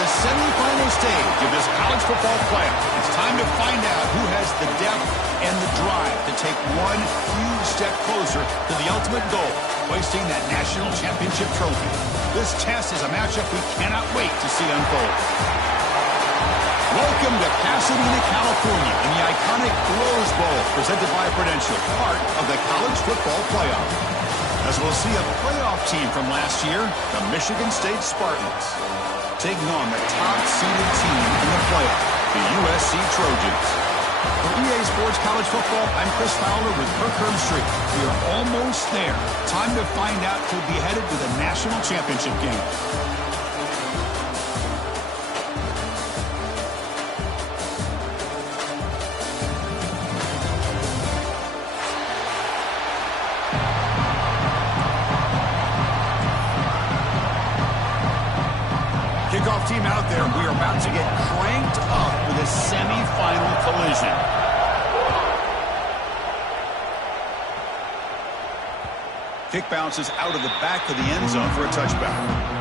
the semifinal stage of this college football playoff. It's time to find out who has the depth and the drive to take one huge step closer to the ultimate goal, hoisting that national championship trophy. This test is a matchup we cannot wait to see unfold. Welcome to Pasadena, California, in the iconic Rose Bowl, presented by Prudential, part of the college football playoff. As we'll see a playoff team from last year, the Michigan State Spartans, taking on the top-seeded team in the playoff, the USC Trojans. For EA Sports College Football, I'm Chris Fowler with Kirk Herbstreit. We are almost there. Time to find out who'll be headed to the national championship game. Kickoff team out there. We are about to get cranked up with a semi-final collision. Kick bounces out of the back of the end zone for a touchback.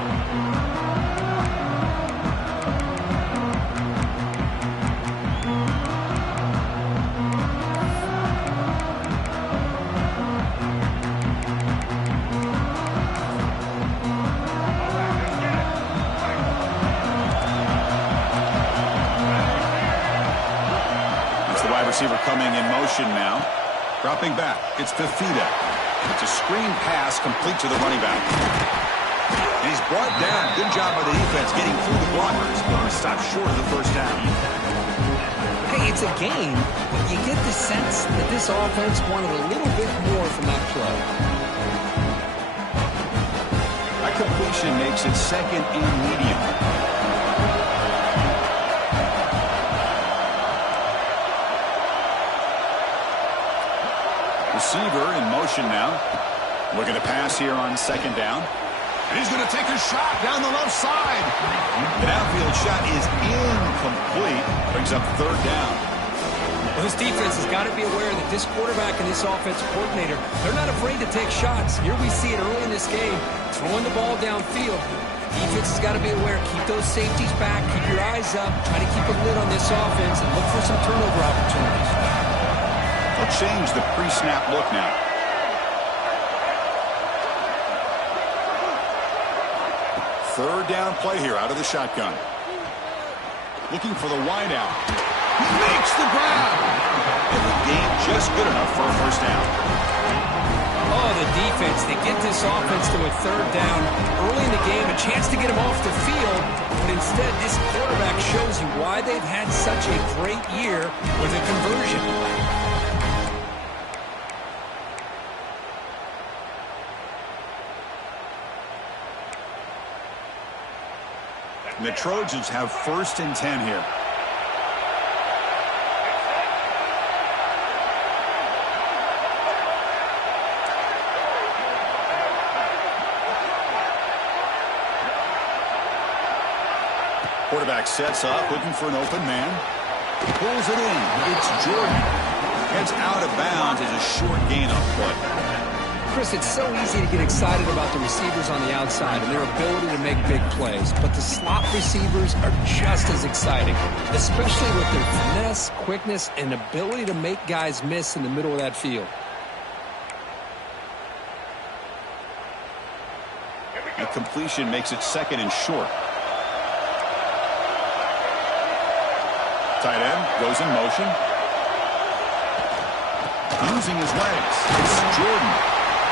Receiver coming in motion now. Dropping back. It's Fafita. It's a screen pass complete to the running back. And he's brought down. Good job by the defense getting through the blockers, but he stopped short of the first down. Hey, it's a game, but you get the sense that this offense wanted a little bit more from that play. That completion makes it second and medium. Receiver in motion now. Looking to pass here on second down. And he's going to take a shot down the left side. The downfield shot is incomplete. Brings up third down. Well, this defense has got to be aware that this quarterback and this offensive coordinator, they're not afraid to take shots. Here we see it early in this game, throwing the ball downfield. Defense has got to be aware. Keep those safeties back. Keep your eyes up. Try to keep a lid on this offense and look for some turnover opportunities. They'll change the pre-snap look now. Third down play here out of the shotgun. Looking for the wideout. He makes the grab. And the game just good enough for a first down. Oh, the defense. They get this offense to a third down early in the game. A chance to get him off the field. But instead, this quarterback shows you why they've had such a great year with a conversion. And the Trojans have first and 10 here. Quarterback sets up, looking for an open man. Pulls it in. It's Jordan. Heads out of bounds as a short gain on play. Chris, it's so easy to get excited about the receivers on the outside and their ability to make big plays, but the slot receivers are just as exciting, especially with their finesse, quickness, and ability to make guys miss in the middle of that field. The completion makes it second and short. Tight end goes in motion. Using his legs. It's Jordan.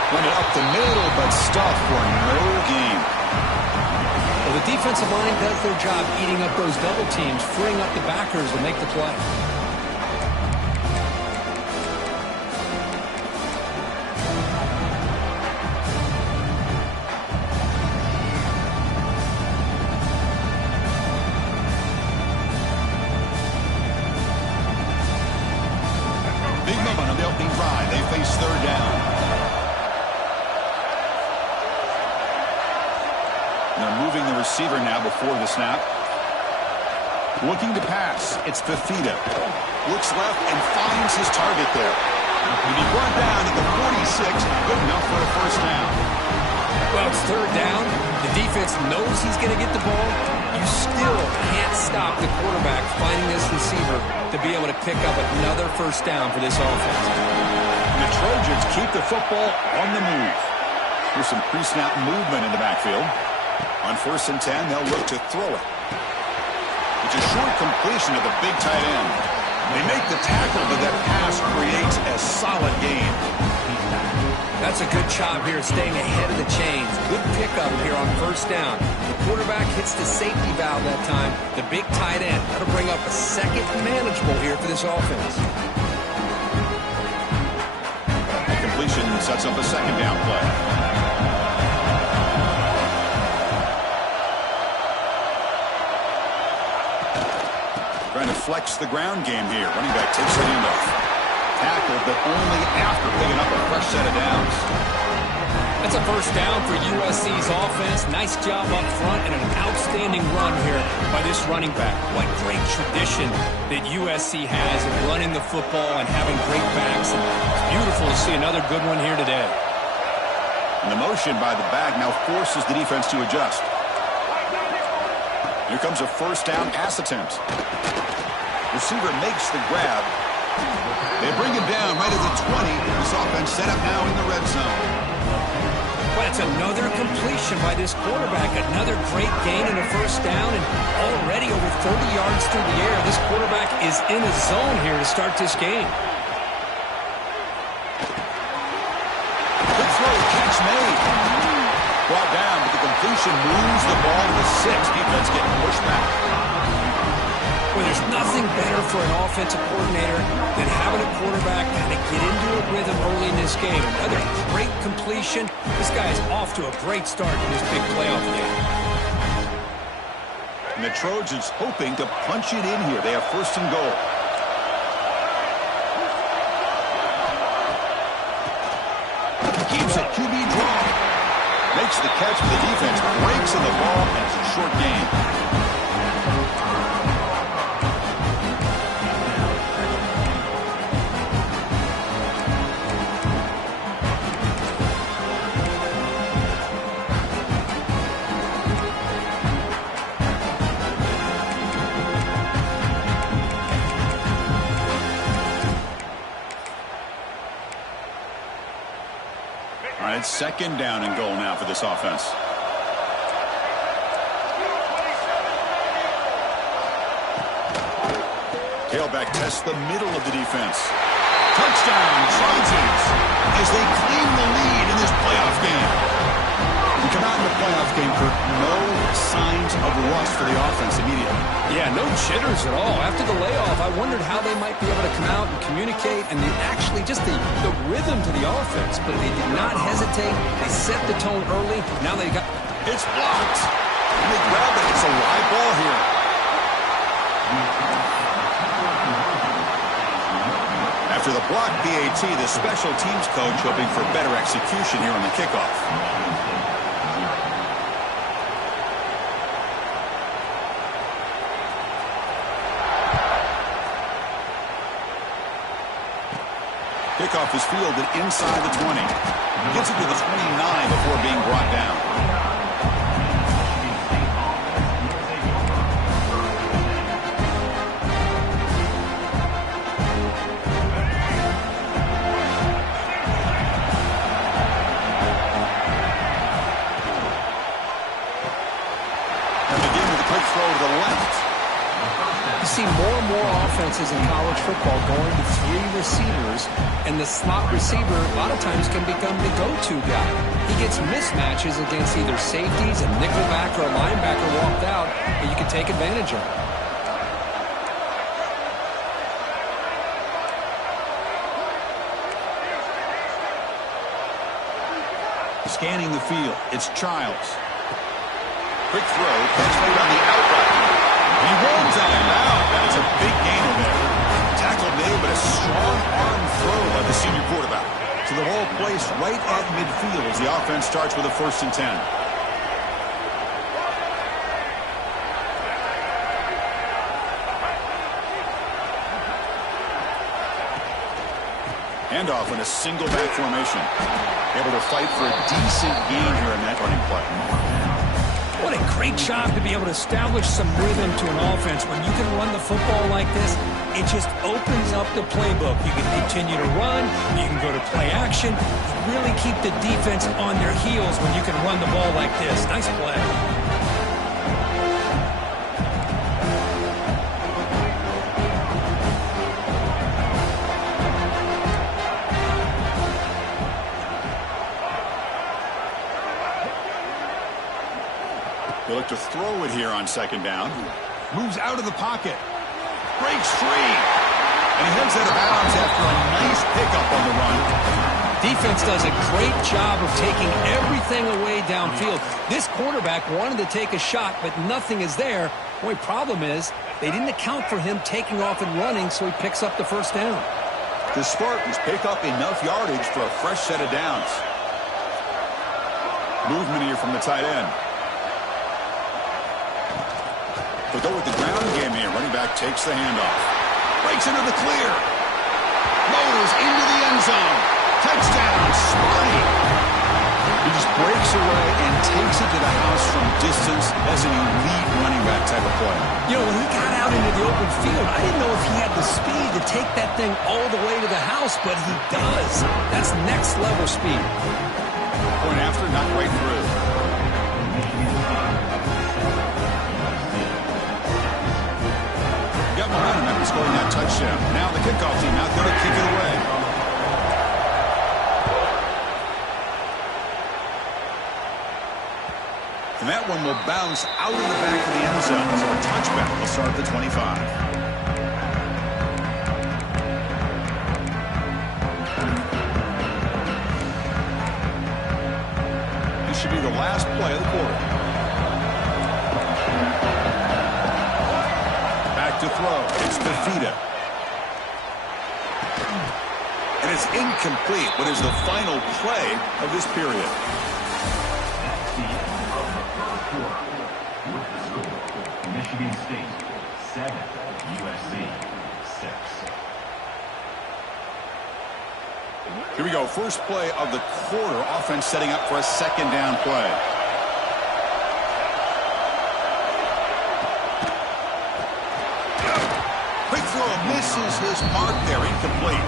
Went it up the middle, but stuffed for no gain. Well, the defensive line does their job eating up those double teams, freeing up the backers to make the play. Big moment on the opening drive. They face third down. They're moving the receiver now before the snap. Looking to pass. It's Fafita. Looks left and finds his target there. He'll be brought down at the 46. Good enough for a first down. Well, it's third down. The defense knows he's going to get the ball. You still can't stop the quarterback finding this receiver to be able to pick up another first down for this offense. The Trojans keep the football on the move. Here's some pre-snap movement in the backfield. On 1st and 10, they'll look to throw it. It's a short completion of the big tight end. They make the tackle, but that pass creates a solid gain. That's a good job here, staying ahead of the chains. Good pickup here on 1st down. The quarterback hits the safety valve that time. The big tight end. That'll bring up a second manageable here for this offense. That completion sets up a 2nd down play. Trying to flex the ground game here. Running back takes the handoff. Tackled, but only after picking up a fresh set of downs. That's a 1st down for USC's offense. Nice job up front and an outstanding run here by this running back. What great tradition that USC has of running the football and having great backs. And it's beautiful to see another good one here today. And the motion by the back now forces the defense to adjust. Here comes a 1st down pass attempt. Receiver makes the grab. They bring him down right at the 20. This offense set up now in the red zone. Well, it's another completion by this quarterback. Another great gain in a 1st down, and already over 30 yards through the air. This quarterback is in a zone here to start this game. Good throw, catch made. Brought down, but the completion moves the ball to 6. Defense getting pushed back. Well, there's nothing better for an offensive coordinator than having a quarterback kind of get into a rhythm early in this game. Another great completion. This guy is off to a great start in this big playoff game. And the Trojans hoping to punch it in here. They have 1st and goal. Keeps it QB draw. Makes the catch for the defense. Breaks in the ball, and it's a short gain. All right, 2nd down and goal now for this offense. Tailback tests the middle of the defense. Touchdown, Trojans, as they claim the lead in this playoff game. We come out in the playoff game, Kirk, no signs of rust for the offense immediately. Yeah, no jitters at all. After the layoff, I wondered how they might be able to come out and communicate and actually just the rhythm to the offense. But they did not hesitate. They set the tone early. Now they got... It's blocked. And they grab it. It's a live ball here. After the block PAT, the special teams coach hoping for better execution here on the kickoff. Kickoff is fielded inside the 20. Gets it to the 29 before being brought down. And begin with a quick throw to the left. You see more and more offenses in college football going to 3 receivers, and the slot receiver a lot of times can become the go-to guy. He gets mismatches against either safeties, a nickelback, or a linebacker walked out that you can take advantage of. Scanning the field, it's Childs. Quick throw, catch made on the outright. He runs out and out. That's a big gainer there. Tackle made, but a strong arm throw by the senior quarterback. So the ball placed right at midfield as the offense starts with a 1st and 10. Handoff in a single back formation. Able to fight for a decent gain here in that running play. What a great job to be able to establish some rhythm to an offense. When you can run the football like this, it just opens up the playbook. You can continue to run. You can go to play action. Really keep the defense on their heels when you can run the ball like this. Nice play. They look to throw it here on second down. Moves out of the pocket. Breaks free. And he heads out of bounds after a nice pickup on the run. Defense does a great job of taking everything away downfield. This quarterback wanted to take a shot, but nothing is there. The only problem is they didn't account for him taking off and running, so he picks up the first down. The Spartans pick up enough yardage for a fresh set of downs. Movement here from the tight end. They go with the ground game here. Running back takes the handoff. Breaks into the clear. Motors into the end zone. Touchdown, Sparty. He just breaks away and takes it to the house from distance. That's an elite running back type of play. You know, when he got out into the open field, I didn't know if he had the speed to take that thing all the way to the house, but he does. That's next level speed. Point after, not right through. Got momentum after scoring that touchdown. Now the kickoff team out there to kick it away. And that one will bounce out of the back of the end zone. So a touchback will start at the 25. This should be the last play of the quarter. Back to throw. It's Fafita. And it's incomplete. What is the final play of this period? Michigan State 7, USC 6. Here we go. First play of the quarter. Offense setting up for a second down play. Quick throw misses his mark there. Incomplete.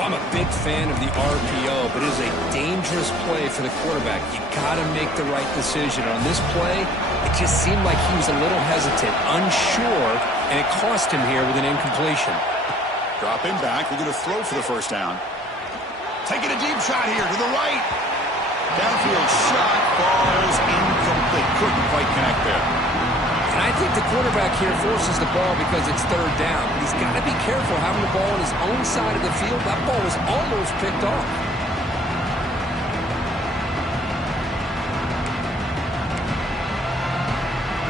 I'm a big fan of the RPO, but it is a dangerous play for the quarterback. You got to make the right decision. On this play, it just seemed like he was a little hesitant, unsure, and it cost him here with an incompletion. Dropping back. We're going to throw for the first down. Taking a deep shot here to the right. Downfield shot falls incomplete. Couldn't quite connect there. And I think the quarterback here forces the ball because it's third down. But he's got to be careful having the ball on his own side of the field. That ball was almost picked off.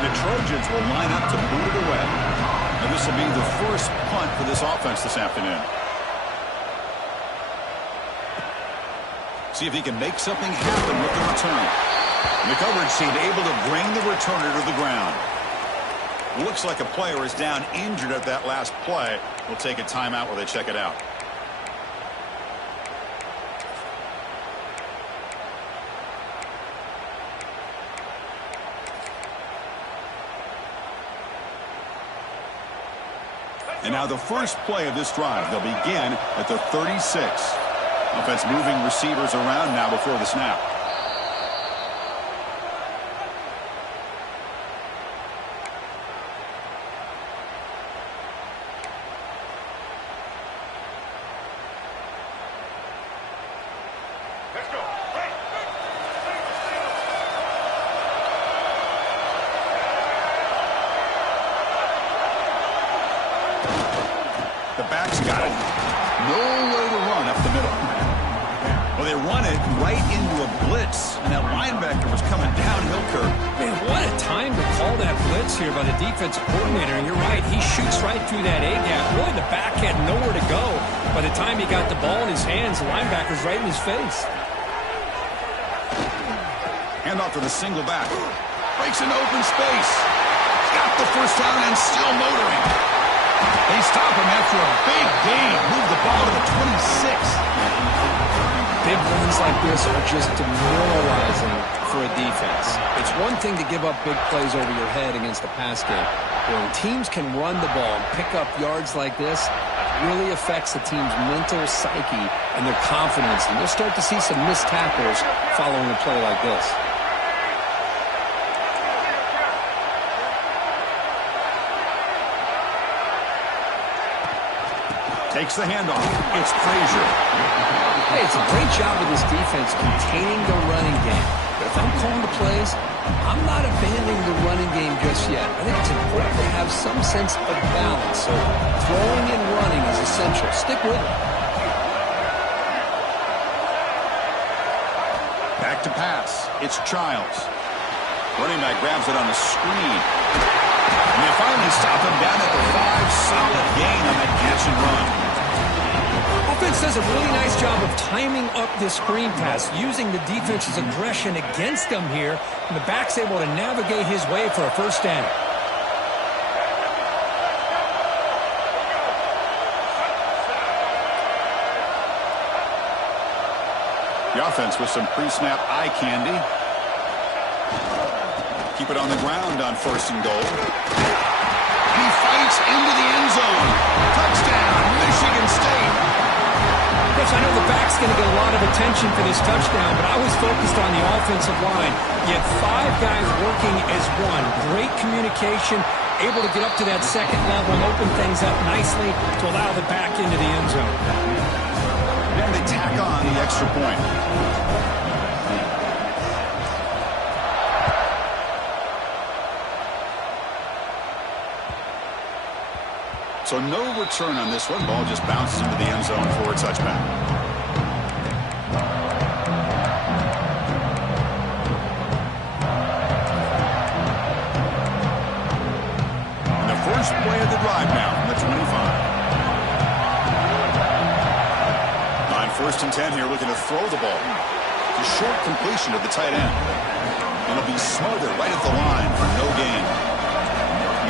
The Trojans will line up to boot it away. And this will be the first punt for this offense this afternoon. See if he can make something happen with the return. The coverage team able to bring the returner to the ground. Looks like a player is down injured at that last play. We'll take a timeout while they check it out. And now the first play of this drive. They'll begin at the 36. Offense moving receivers around now before the snap. The back's got it. Nowhere to run up the middle. Well, they run it right into a blitz, and that linebacker was coming downhill, Kirk. Man, what a time to call that blitz here by the defensive coordinator. And you're right, he shoots right through that A-gap. Really, the back had nowhere to go. By the time he got the ball in his hands, the linebacker's right in his face. Handoff to the single back. Breaks into open space. Got the first down and still motoring. They stop him after a big gain. Move the ball to the 26. Big runs like this are just demoralizing for a defense. It's one thing to give up big plays over your head against a pass game. When teams can run the ball and pick up yards like this, it really affects the team's mental psyche and their confidence. And you'll start to see some missed tackles following a play like this. Takes the handoff. It's Frazier. Hey, it's a great job of this defense containing the running game. But if I'm calling the plays, I'm not abandoning the running game just yet. I think it's important to have some sense of balance. So throwing and running is essential. Stick with it. Back to pass. It's Childs. Running back grabs it on the screen. And they finally stop him down at the 5. Solid gain on that catch and run. Offense does a really nice job of timing up this screen pass, using the defense's aggression against them here, and the back's able to navigate his way for a first down. The offense with some pre-snap eye candy. Keep it on the ground on 1st and goal. He fights into the end zone. Touchdown, Michigan State. Coach, I know the back's going to get a lot of attention for this touchdown, but I was focused on the offensive line. You had 5 guys working as one. Great communication, able to get up to that second level and open things up nicely to allow the back into the end zone. Then they tack on the extra point. So no return on this one. Ball just bounces into the end zone for a touchback. And the first play of the drive now from the 25. On 1st and 10 here, looking to throw the ball. It's a short completion of the tight end. It'll be smothered right at the line for no gain.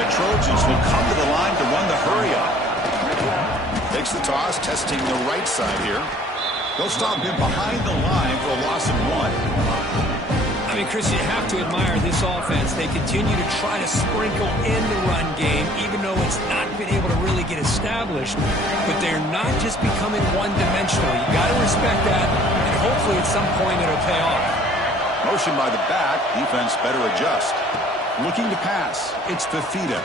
The Trojans will come to the line to run the hurry-up. Takes the toss, testing the right side here. They'll stop him behind the line for a loss of 1. I mean, Chris, you have to admire this offense. They continue to try to sprinkle in the run game, even though it's not been able to really get established. But they're not just becoming one-dimensional. You got to respect that, and hopefully at some point it'll pay off. Motion by the back. Defense better adjust. Looking to pass. It's Fafita.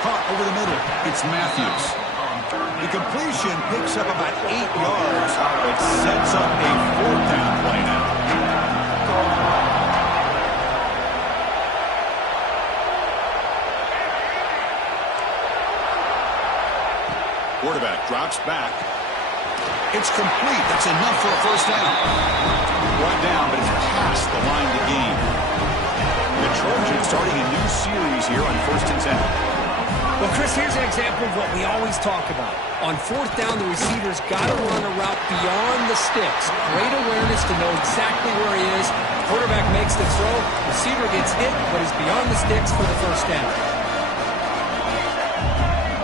Caught over the middle. It's Matthews. The completion picks up about 8 yards, but sets up a 4th down play now. Quarterback drops back. It's complete. That's enough for a first down. Brought down, but it's past the line to gain. The Trojans starting a new series here on 1st and 10. Well, Chris, here's an example of what we always talk about. On 4th down, the receiver's got to run a route beyond the sticks. Great awareness to know exactly where he is. Quarterback makes the throw. Receiver gets hit, but is beyond the sticks for the first down.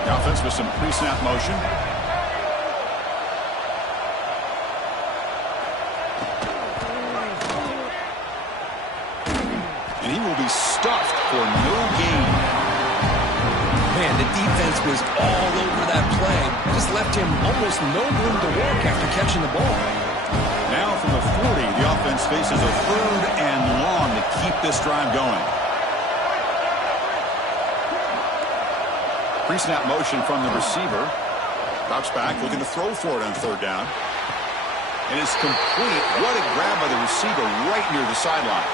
The offense with some pre-snap motion. And he will be stuffed for no gain. Man, the defense was all over that play. Just left him almost no room to work after catching the ball. Now from the 40, the offense faces a 3rd and long to keep this drive going. Pre-snap motion from the receiver. Drops back, looking to throw for it on 3rd down. And it's complete. What a grab by the receiver right near the sideline.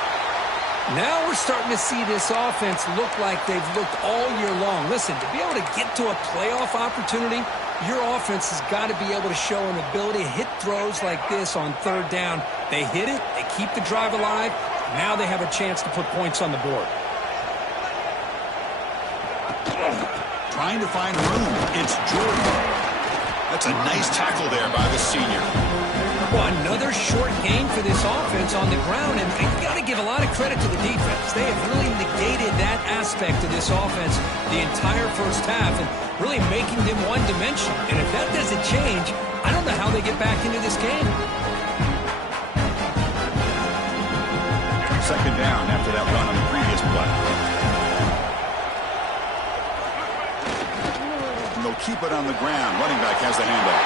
Now we're starting to see this offense look like they've looked all year long. Listen, to be able to get to a playoff opportunity, your offense has got to be able to show an ability to hit throws like this on 3rd down. They hit it, they keep the drive alive. Now they have a chance to put points on the board. Trying to find room. It's Jordan. That's a nice tackle there by the senior. Well, another short gain for this offense on the ground, and you got to give a lot of credit to the defense. They have really negated that aspect of this offense the entire first half and really making them one-dimensional. And if that doesn't change, I don't know how they get back into this game. Second down after that run on the previous play. And they'll keep it on the ground. Running back has the handoff.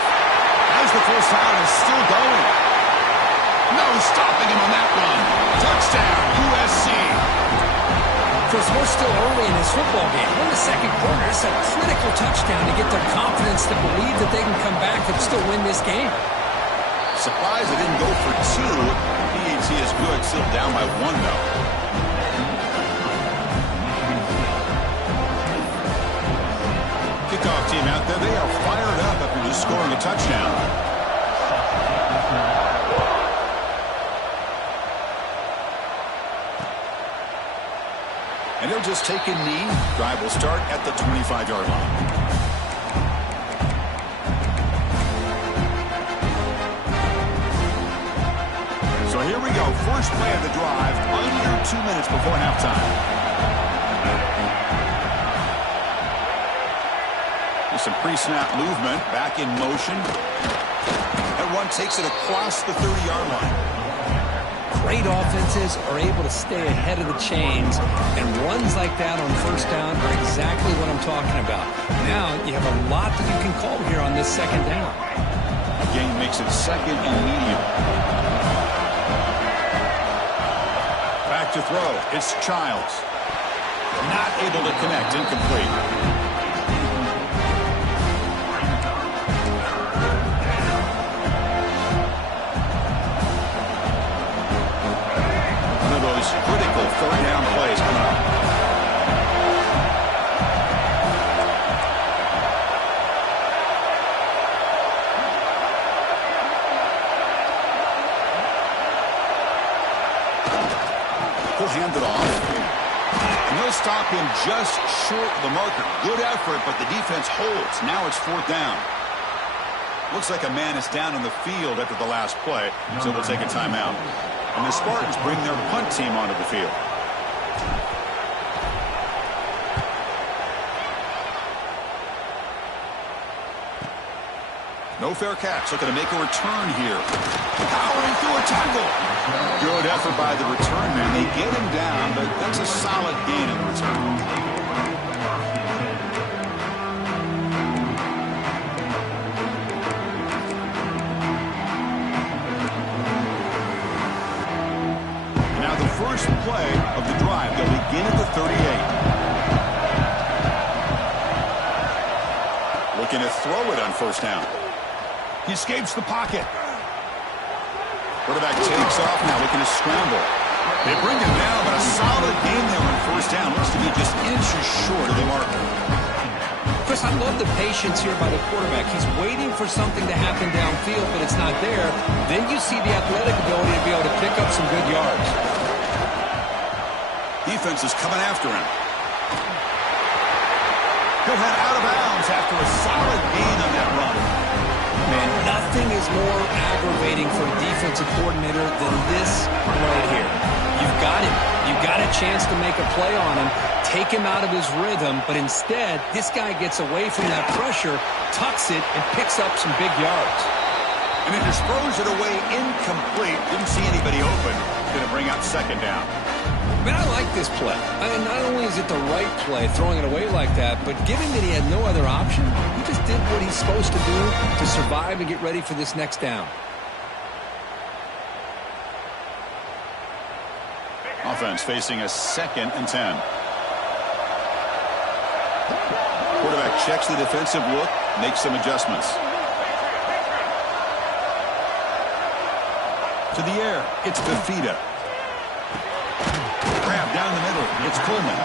As the first down is still going. No stopping him on that run. Touchdown, USC. Chris, we're still early in this football game. We're in the second quarter. It's a critical touchdown to get their confidence to believe that they can come back and still win this game. Surprised it didn't go for two. PAT is good. Still down by one, though. Kickoff team out there. They are fired up after just scoring a touchdown. And he'll just take a knee. Drive will start at the 25-yard line. So here we go. First play of the drive. Under 2 minutes before halftime. There's some pre-snap movement. Back in motion. And one takes it across the 30-yard line. Great offenses are able to stay ahead of the chains, and runs like that on first down are exactly what I'm talking about. Now you have a lot that you can call here on this second down. The game makes it second and medium. Back to throw. It's Childs. Not able to connect. Incomplete. Critical third down plays coming up. He'll hand it off. And they'll stop him just short of the marker. Good effort, but the defense holds. Now it's fourth down. Looks like a man is down on the field after the last play, so they'll take a timeout. And the Spartans bring their punt team onto the field. No fair catch. Looking to make a return here. Powering through a tackle. Good effort by the return man. They get him down, but that's a solid gain in the return. First play of the drive. They'll begin at the 38. Looking to throw it on first down. He escapes the pocket. Quarterback takes off now, looking to scramble. They bring him down, but a solid game there on first down. Looks to be just inches short of the marker. Chris, I love the patience here by the quarterback. He's waiting for something to happen downfield, but it's not there. Then you see the athletic ability to be able to pick up some good yards. Defense is coming after him. He'll head out of bounds after a solid gain on that run. Man, nothing is more aggravating for a defensive coordinator than this right here. You've got him. You've got a chance to make a play on him, take him out of his rhythm, but instead, this guy gets away from that pressure, tucks it, and picks up some big yards. And he just throws it away incomplete. Didn't see anybody open. Going to bring up second down. Man, I like this play. Not only is it the right play, throwing it away like that, but given that he had no other option, he just did what he's supposed to do to survive and get ready for this next down. Offense facing a 2nd and 10. Quarterback checks the defensive look, makes some adjustments. To the air, it's Fafita. Grab down the middle, it's Coleman.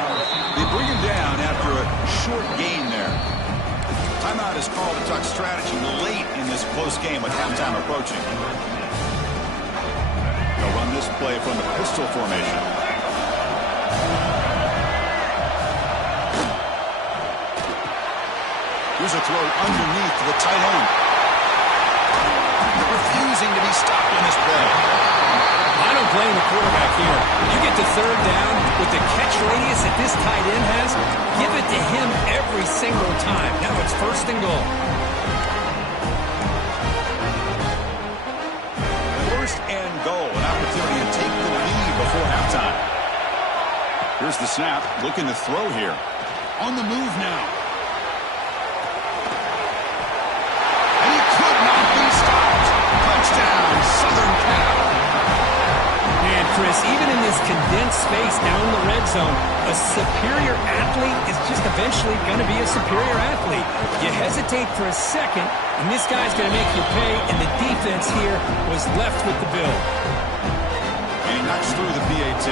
They bring him down after a short gain there. Timeout is called to talk strategy late in this close game with halftime approaching. They'll run this play from the pistol formation. Here's a throw underneath to the tight end. Refusing to be stopped on this play. I don't blame the quarterback here. You get to third down with the catch radius that this tight end has, give it to him every single time. Now it's first and goal. First and goal, an opportunity to take the lead before halftime. Here's the snap, looking to throw here. On the move now. And he could not be stopped. Touchdown, Southern Cal. Man, Chris, even in this condensed space down in the red zone, a superior athlete is just eventually going to be a superior athlete. You hesitate for a second, and this guy's going to make you pay, and the defense here was left with the bill. And he knocks through the PAT.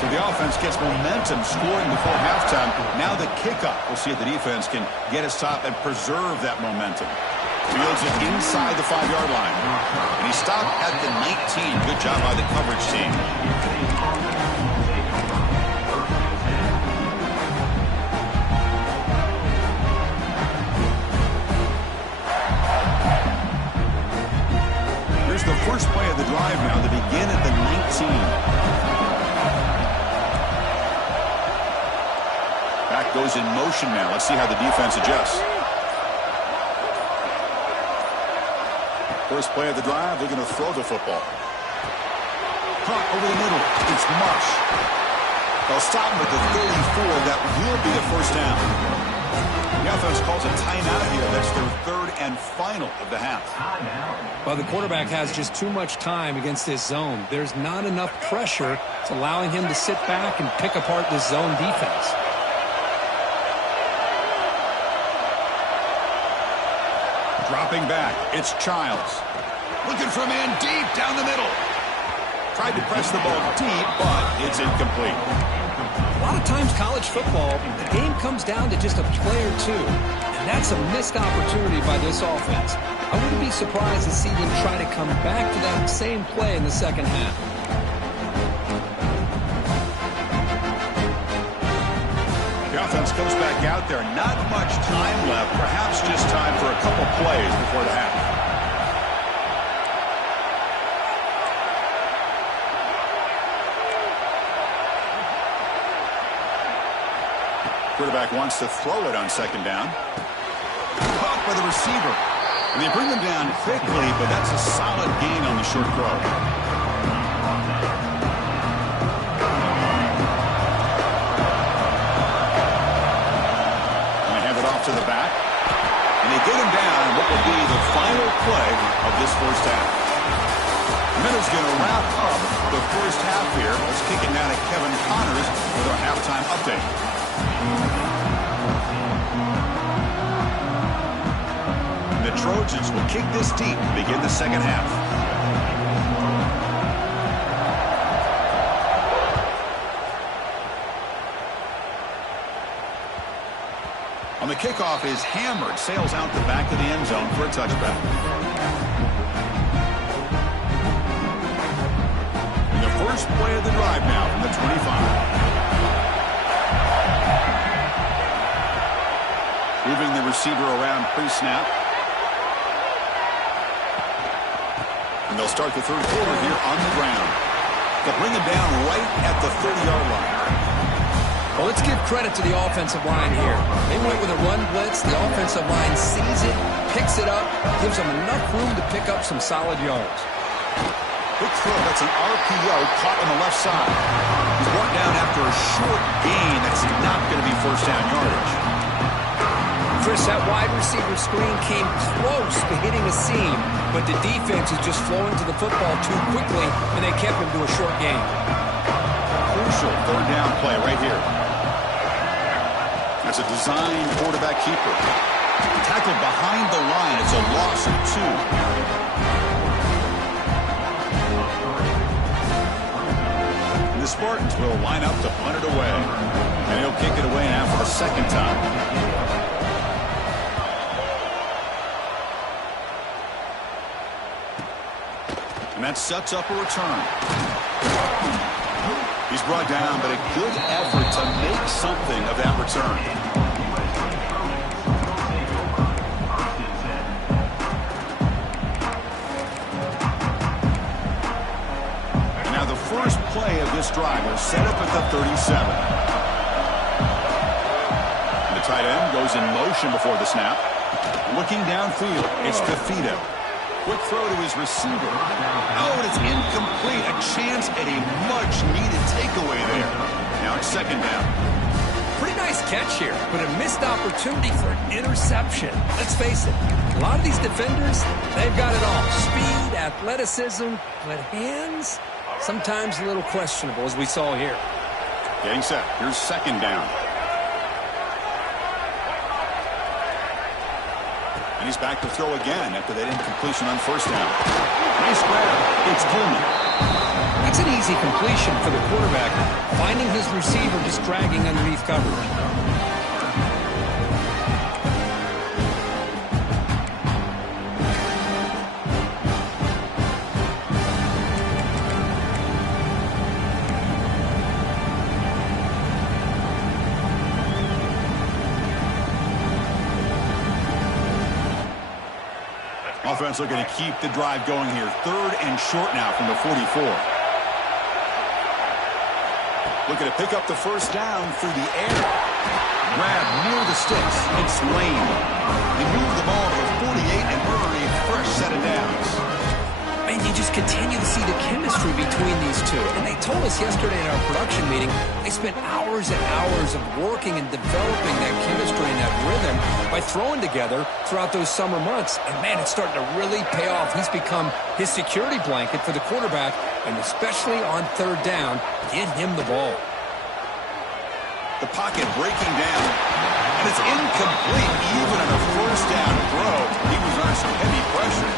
So the offense gets momentum scoring before halftime. Now the kickoff. We'll see if the defense can get his top and preserve that momentum. Fields it inside the 5-yard line. And he stopped at the 19. Good job by the coverage team. Here's the first play of the drive now. They begin at the 19. Back goes in motion now. Let's see how the defense adjusts. First play of the drive, they're going to throw the football. Caught over the middle. It's Marsh. They'll stop him at the 34. That will be a first down. The offense calls a timeout here. That's their third and final of the half. Well, the quarterback has just too much time against this zone. There's not enough pressure. It's allowing him to sit back and pick apart this zone defense. Dropping back, it's Childs. Looking for a man deep down the middle. Tried to press the ball deep, but it's incomplete. A lot of times college football, the game comes down to just a play or two. And that's a missed opportunity by this offense. I wouldn't be surprised to see them try to come back to that same play in the second half. The offense comes back out there. Not much time left. Perhaps just time for a couple plays before the half. Quarterback wants to throw it on second down. Caught by the receiver. And they bring him down quickly, but that's a solid gain on the short throw. To the back, and they get him down what will be the final play of this first half. Minutes going to wrap up the first half here. Let's kick it down to Kevin Connors with our halftime update. And the Trojans will kick this deep to begin the second half. On the kickoff is hammered, sails out the back of the end zone for a touchback. And the first play of the drive now from the 25. Moving the receiver around pre-snap. And they'll start the third quarter here on the ground. They'll bring him down right at the 30-yard line. Well, let's give credit to the offensive line here. They went with a run blitz. The offensive line sees it, picks it up, gives them enough room to pick up some solid yards. Quick throw. That's an RPO caught on the left side. He's brought down after a short gain. That's not going to be first down yardage. Chris, that wide receiver screen came close to hitting a seam, but the defense is just flowing to the football too quickly, and they kept him to a short gain. Crucial third down play right here. That's a design quarterback keeper. Tackled behind the line. It's a loss of 2. And the Spartans will line up to punt it away. And he'll kick it away now for the second time. And that sets up a return. He's brought down, but a good effort to make something of that return. And now the first play of this drive will set up at the 37. And the tight end goes in motion before the snap. Looking downfield, it's DeFito. Quick throw to his receiver. Oh, and it's incomplete. A chance at a much-needed takeaway there. Now it's second down. Pretty nice catch here, but a missed opportunity for an interception. Let's face it, a lot of these defenders, they've got it all. Speed, athleticism, but hands, sometimes a little questionable, as we saw here. Getting set. Here's second down. And he's back to throw again after that incompletion on first down. Nice grab. It's Coleman. That's an easy completion for the quarterback, finding his receiver just dragging underneath coverage. Offense looking to keep the drive going here. Third and short now from the 44. Looking to pick up the first down through the air. Grab near the sticks. It's Lane. He moved the ball to the 48 and earned a fresh set of downs. And you just continue to see the chemistry between these two. And they told us yesterday in our production meeting, they spent hours and hours of working and developing that chemistry and that rhythm by throwing together throughout those summer months. And, man, it's starting to really pay off. He's become his security blanket for the quarterback, and especially on third down, get him the ball. The pocket breaking down, and it's incomplete even on a first down throw. He was under some heavy pressure.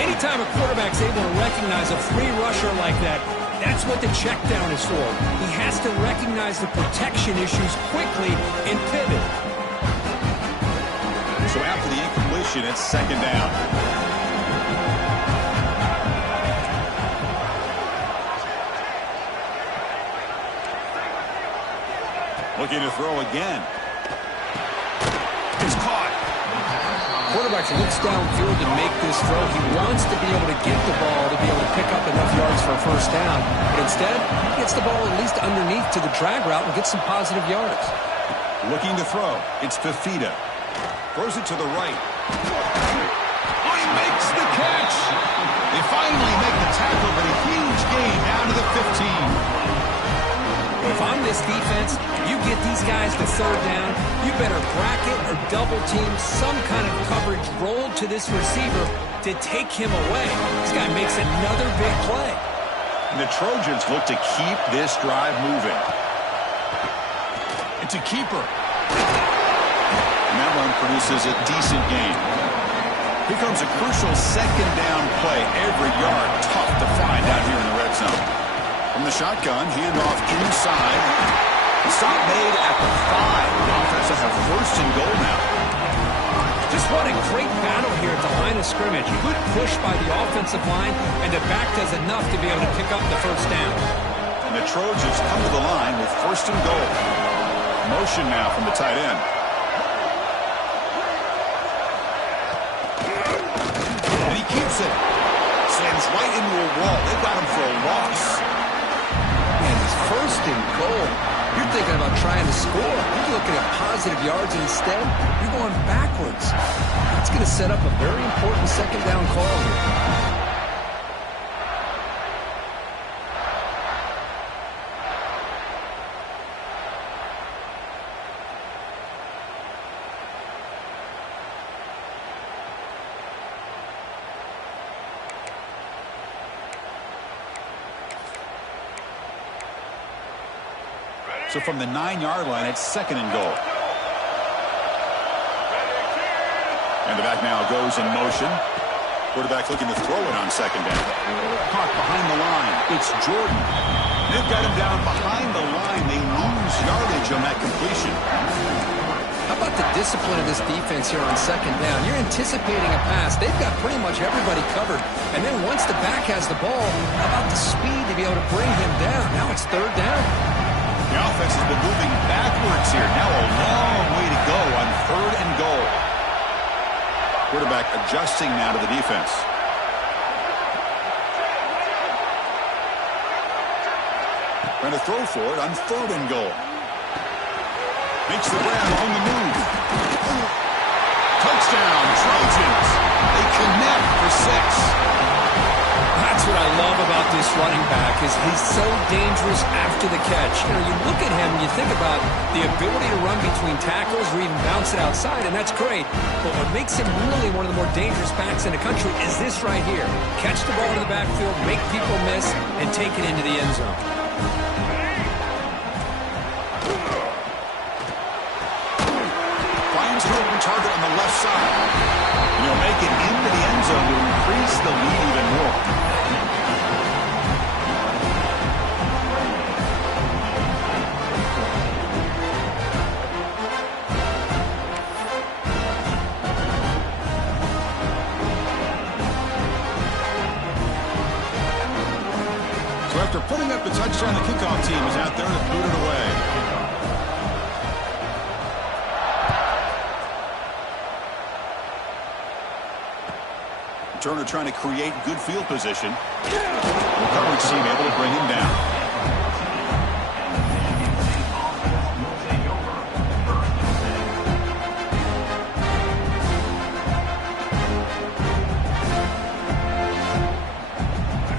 Anytime a quarterback's able to recognize a free rusher like that, that's what the check down is for. He has to recognize the protection issues quickly and pivot. So after the incompletion, it's second down. Looking to throw again. It's caught. Quarterback looks downfield to make this throw. He wants to be able to get the ball to be able to pick up enough yards for a first down. But instead, he gets the ball at least underneath to the drag route and gets some positive yards. Looking to throw. It's Fafita. Throws it to the right. Oh, he makes the catch. They finally make the tackle, but a huge gain down to the 15. If I'm this defense, you get these guys to third down, you better bracket or double team some kind of coverage roll to this receiver to take him away. This guy makes another big play. And the Trojans look to keep this drive moving. It's a keeper. And that one produces a decent gain. Here comes a crucial second down play. Every yard tough to find out here in the red zone. From the shotgun, handoff inside. Stop made at the 5. The offense will have first and goal now. Just what a great battle here at the line of scrimmage. Good push by the offensive line, and the back does enough to be able to pick up the first down. And the Trojans come to the line with first and goal. Motion now from the tight end. And he keeps it. Slams right into a wall. They've got him for a loss. And it's first and goal. You're thinking about trying to score. You're looking at positive yards, and instead, you're going backwards. That's going to set up a very important second down call here. So from the 9-yard line, it's second and goal. And the back now goes in motion. Quarterback looking to throw it on second down. Caught behind the line. It's Jordan. They've got him down behind the line. They lose yardage on that completion. How about the discipline of this defense here on second down? You're anticipating a pass. They've got pretty much everybody covered. And then once the back has the ball, how about the speed to be able to bring him down? Now it's third down. The offense has been moving backwards here. Now a long way to go on third and goal. Quarterback adjusting now to the defense. Trying to throw for it on third and goal. Makes the grab on the move. Touchdown, Trojans. They connect for 6. That's what I love about this running back is he's so dangerous after the catch. You know, you look at him and you think about the ability to run between tackles or even bounce it outside, and that's great. But what makes him really one of the more dangerous backs in the country is this right here. Catch the ball in the backfield, make people miss, and take it into the end zone. Finds an open target on the left side. And he'll make it into the end zone to increase the lead even more. So after putting up the touchdown, the kickoff team is out there to boot it away. Turner trying to create good field position. The coverage team able to bring him down.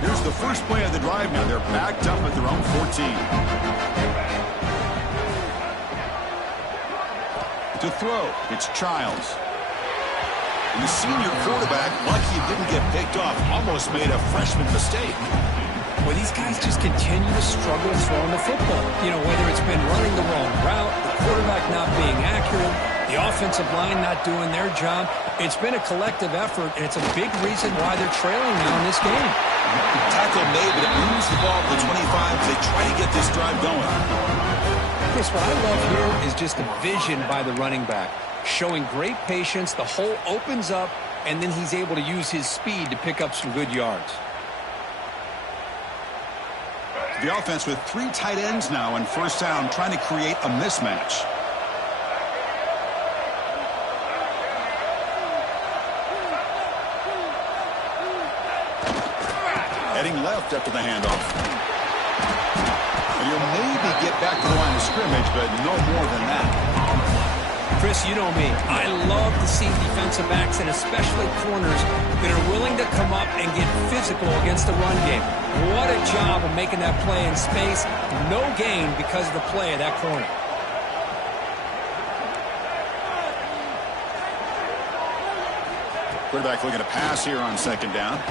Here's the first play of the drive now. They're backed up at their own 14. To throw, it's Childs. And the senior quarterback, lucky it didn't get picked off, almost made a freshman mistake. Well, these guys just continue to struggle throwing the football. You know, whether it's been running the wrong route, the quarterback not being accurate, the offensive line not doing their job. It's been a collective effort, and it's a big reason why they're trailing now in this game. Tackle made, but it moves the ball to the 25 as they try to get this drive going. Chris, what I love here is just the vision by the running back. Showing great patience, the hole opens up, and then he's able to use his speed to pick up some good yards. The offense with 3 tight ends now in first down, trying to create a mismatch. Heading left after the handoff. And he'll maybe get back to the line of scrimmage, but no more than that. Chris, you know me. I love to see defensive backs and especially corners that are willing to come up and get physical against the run game. What a job of making that play in space. No gain because of the play of that corner. Quarterback looking to pass here on second down.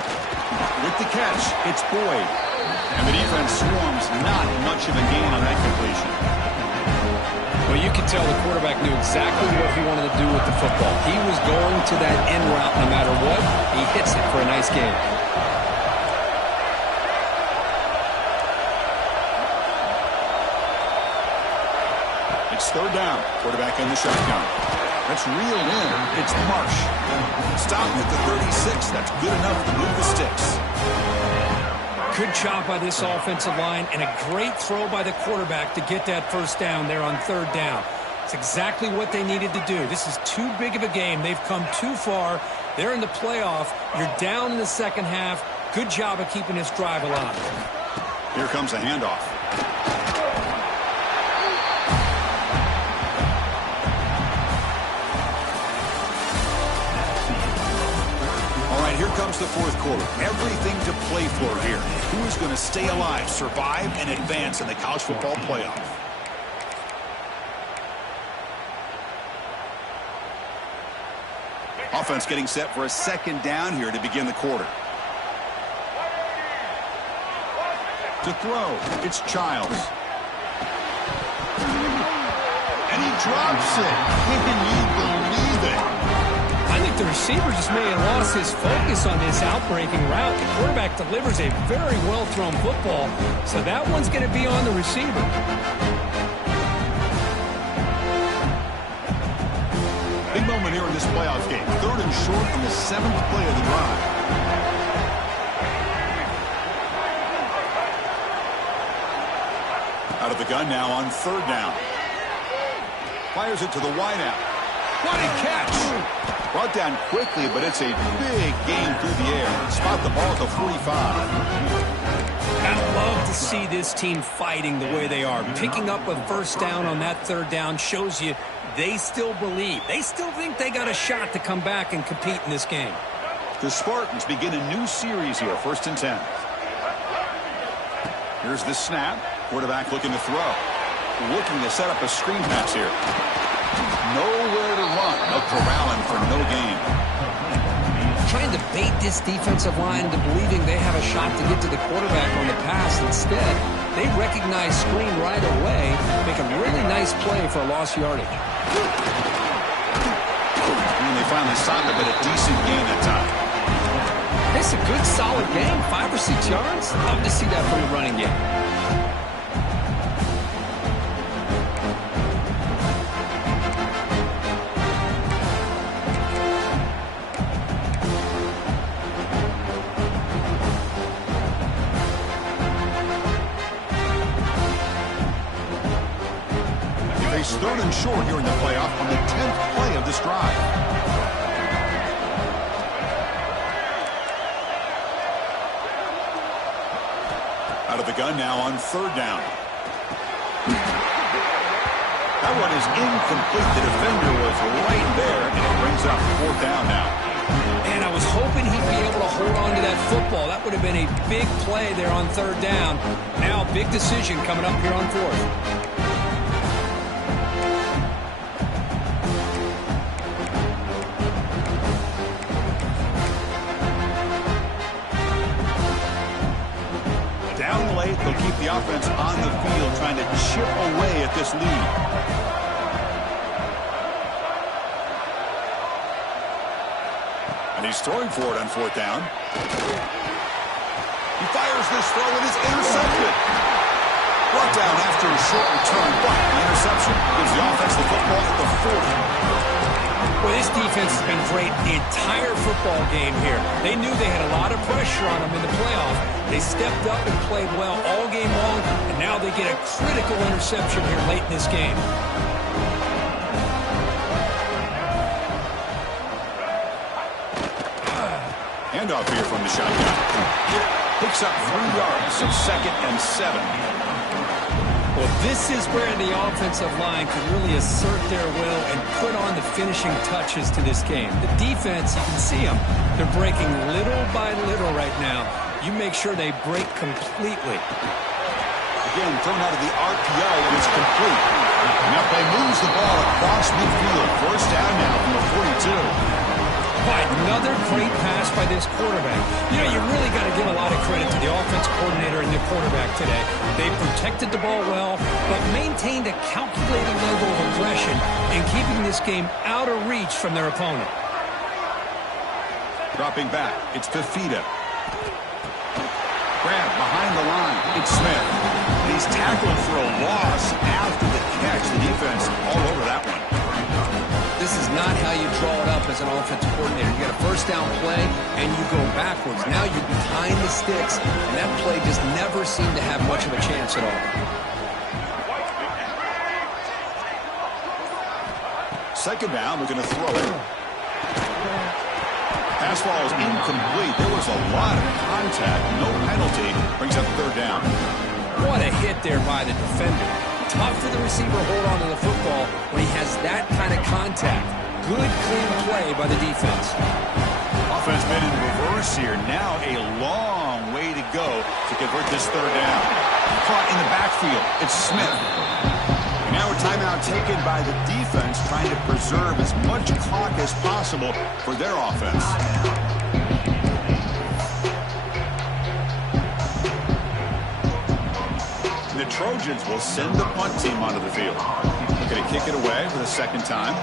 With the catch, it's Boyd. And the defense swarms, not much of a gain on that completion. Well, you can tell the quarterback knew exactly what he wanted to do with the football. He was going to that end route no matter what. He hits it for a nice gain. It's third down. Quarterback in the shotgun. That's reeled in. It's Marsh. Stopped at the 36. That's good enough to move the sticks. Good job by this offensive line and a great throw by the quarterback to get that first down there on third down. It's exactly what they needed to do. This is too big of a game. They've come too far. They're in the playoff. You're down in the second half. Good job of keeping this drive alive. Here comes a handoff. Here comes the fourth quarter. Everything to play for here. Who is going to stay alive, survive, and advance in the college football playoff? Offense getting set for a second down here to begin the quarter. To throw, it's Childs. And he drops it. Can you believe it? I think the receiver just may have lost his focus on this outbreaking route. The quarterback delivers a very well-thrown football, so that one's going to be on the receiver. Big moment here in this playoff game. Third and short on the 7th play of the drive. Out of the gun now on third down. Fires it to the wideout. What a catch! Brought down quickly, but it's a big gain through the air. Spot the ball at the 45. I love to see this team fighting the way they are. Picking up a first down on that third down shows you they still believe. They still think they got a shot to come back and compete in this game. The Spartans begin a new series here, 1st and 10. Here's the snap. Quarterback looking to throw. Looking to set up a screen pass here. Nowhere to run. They'll corral him for no gain. Trying to bait this defensive line into believing they have a shot to get to the quarterback on the pass. Instead, they recognize screen right away, make a really nice play for a lost yardage. And they finally stop it, but a decent gain that time. It's a good, solid game, 5 or 6 yards. Love to see that from the running game. It's 3rd and short here in the playoff on the 10th play of this drive. Out of the gun now on 3rd down. That one is incomplete. The defender was right there, and it brings up 4th down now. And I was hoping he'd be able to hold on to that football. That would have been a big play there on 3rd down. Now, big decision coming up here on 4th. They'll keep the offense on the field, trying to chip away at this lead. And he's throwing for it on 4th down. He fires this throw and it's intercepted. Brought down after a short return, but the interception gives the offense the football at the 40. Well, this defense has been great the entire football game here. They knew they had a lot of pressure on them in the playoff. They stepped up and played well all game long, and now they get a critical interception here late in this game. Handoff here from the shotgun. Picks up 3 yards, so 2nd and 7. Well, this is where the offensive line can really assert their will and put on the finishing touches to this game. The defense, you can see them. They're breaking little by little right now. You make sure they break completely. Again, thrown out of the RPO, and it's complete. And that play moves the ball across midfield. 1st down now from the 42. But another great pass by this quarterback. You know, you really got to give a lot of credit to the offense coordinator and the quarterback today. They protected the ball well, but maintained a calculated level of aggression in keeping this game out of reach from their opponent. Dropping back, it's Fafita. Grab behind the line, it's Smith. He's tackled for a loss after the catch. The defense all over that one. This is not how you draw it up as an offensive coordinator. You get a 1st down play, and you go backwards. Now you're behind the sticks, and that play just never seemed to have much of a chance at all. 2nd down, we're going to throw it. Pass ball is incomplete. There was a lot of contact. No penalty. Brings up 3rd down. What a hit there by the defender. Tough for the receiver to hold on to the football when he has that kind of contact. Good, clean play by the defense. Offense made in reverse here. Now a long way to go to convert this 3rd down. Caught in the backfield. It's Smith. And now a timeout taken by the defense, trying to preserve as much clock as possible for their offense. The Trojans will send the punt team onto the field. Going to kick it away for the 2nd time.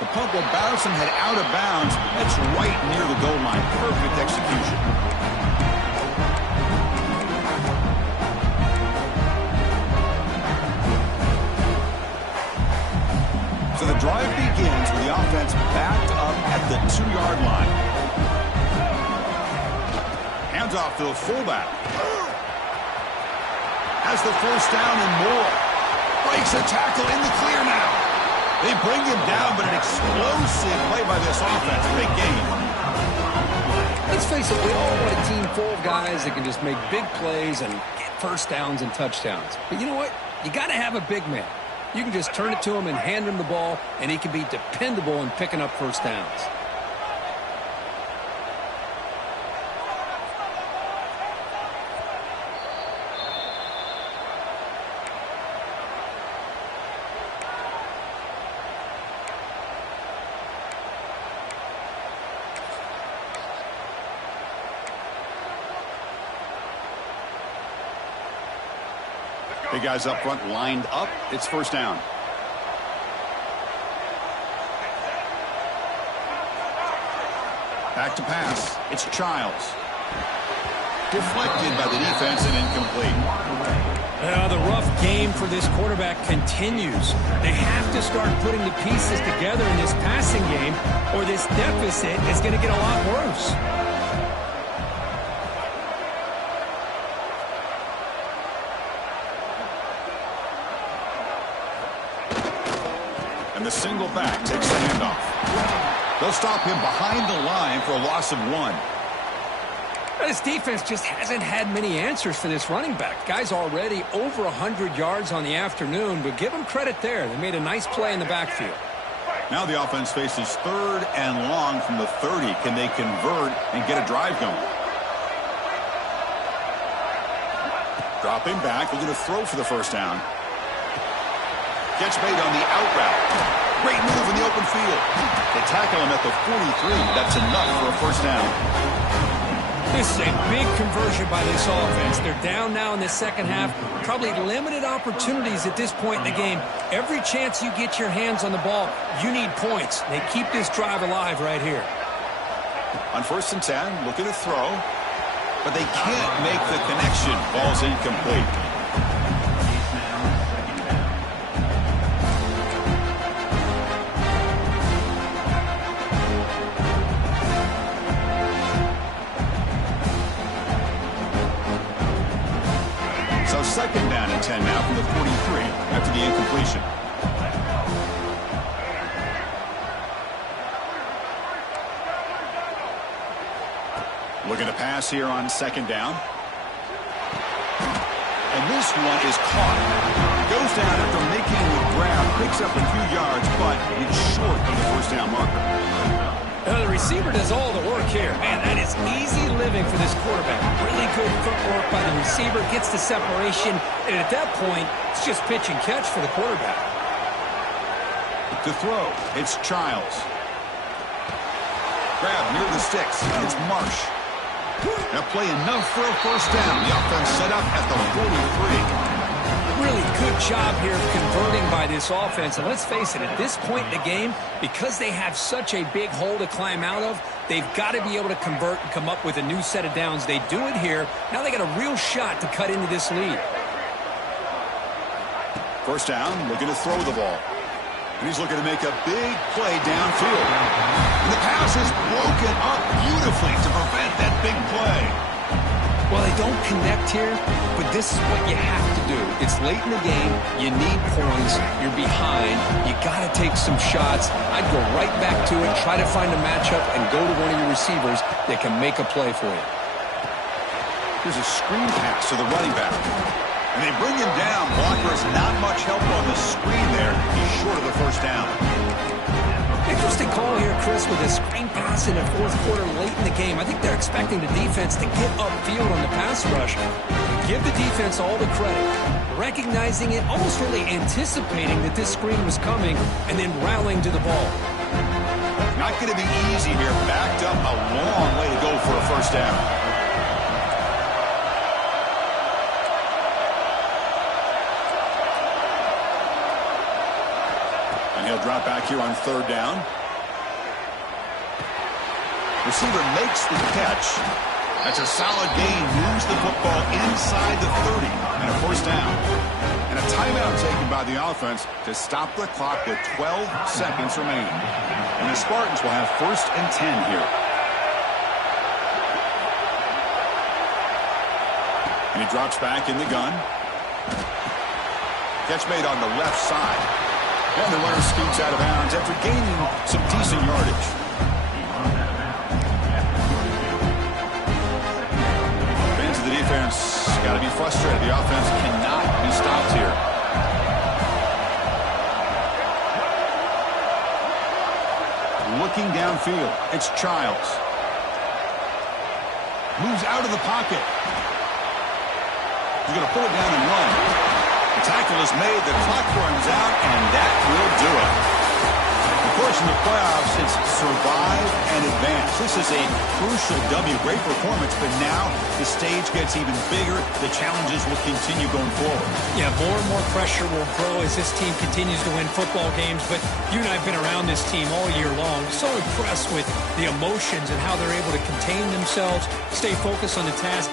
The punt will bounce and head out of bounds. That's right near the goal line. Perfect execution. So the drive begins with the offense backed up at the 2-yard line. Hands off to the fullback. Has the 1st down and more. Breaks a tackle in the clear now. They bring him down, but an explosive play by this offense. Big game. Let's face it, we all want a team full of guys that can just make big plays and get 1st downs and touchdowns. But you know what? You got to have a big man. You can just turn it to him and hand him the ball, and he can be dependable in picking up first downs. Big guys up front lined up. It's first down. Back to pass. It's Childs. Deflected by the defense and incomplete. The rough game for this quarterback continues. They have to start putting the pieces together in this passing game, or this deficit is going to get a lot worse. And the single back takes the handoff. They'll stop him behind the line for a loss of 1. This defense just hasn't had many answers for this running back. Guy's already over 100 yards on the afternoon, but give them credit there. They made a nice play in the backfield. Now the offense faces 3rd and long from the 30. Can they convert and get a drive going? Dropping back, looking to throw for the first down. Catch made on the out route. Great move in the open field. They tackle him at the 43. That's enough for a first down. This is a big conversion by this offense. They're down now in the second half. Probably limited opportunities at this point in the game. Every chance you get your hands on the ball, you need points. They keep this drive alive right here. On 1st and 10, looking to throw. But they can't make the connection. Ball's incomplete. Second down and 10 now from the 43 after the incompletion. Looking to pass here on 2nd down. And this one is caught. Goes down after making the grab, picks up a few yards, but it's short of the first down marker. The receiver does all the work here. Man, that is easy living for this quarterback. Really good footwork by the receiver, gets the separation, and at that point, it's just pitch and catch for the quarterback. To throw, it's Childs. Grab near the sticks. It's Marsh. That play enough for a first down. The offense set up at the 43. Really good job here of converting by this offense. And let's face it, at this point in the game, because they have such a big hole to climb out of, they've got to be able to convert and come up with a new set of downs. They do it here. Now they got a real shot to cut into this lead. First down, looking to throw the ball. And he's looking to make a big play downfield. And the pass is broken up beautifully to prevent that big play. Well, they don't connect here, but this is what you have to do. It's late in the game. You need points. You're behind. You got to take some shots. I'd go right back to it, try to find a matchup, and go to one of your receivers that can make a play for you. Here's a screen pass to the running back. And they bring him down. Walker has not much help on the screen there. He's short of the first down. Interesting call here, Chris, with a screen pass in the 4th quarter late in the game. I think they're expecting the defense to get upfield on the pass rush. Give the defense all the credit. Recognizing it, almost really anticipating that this screen was coming, and then rallying to the ball. Not going to be easy here. Backed up a long way to go for a first down. He'll drop back here on 3rd down. Receiver makes the catch. That's a solid gain. Moves the football inside the 30 and a first down. And a timeout taken by the offense to stop the clock with 12 seconds remaining. And the Spartans will have 1st and 10 here. And he drops back in the gun. Catch made on the left side. And the runner scoots out of bounds after gaining some decent yardage. Fans of the defense got to be frustrated. The offense cannot be stopped here. downfield. It's Childs. Moves out of the pocket. He's going to pull it down and run. The tackle is made, the clock runs out, and that will do it. Of course, in the playoffs, it's survive and advance. This is a crucial W. Great performance, but now the stage gets even bigger. The challenges will continue going forward. Yeah, more and more pressure will grow as this team continues to win football games, but you and I have been around this team all year long. So impressed with the emotions and how they're able to contain themselves, stay focused on the task.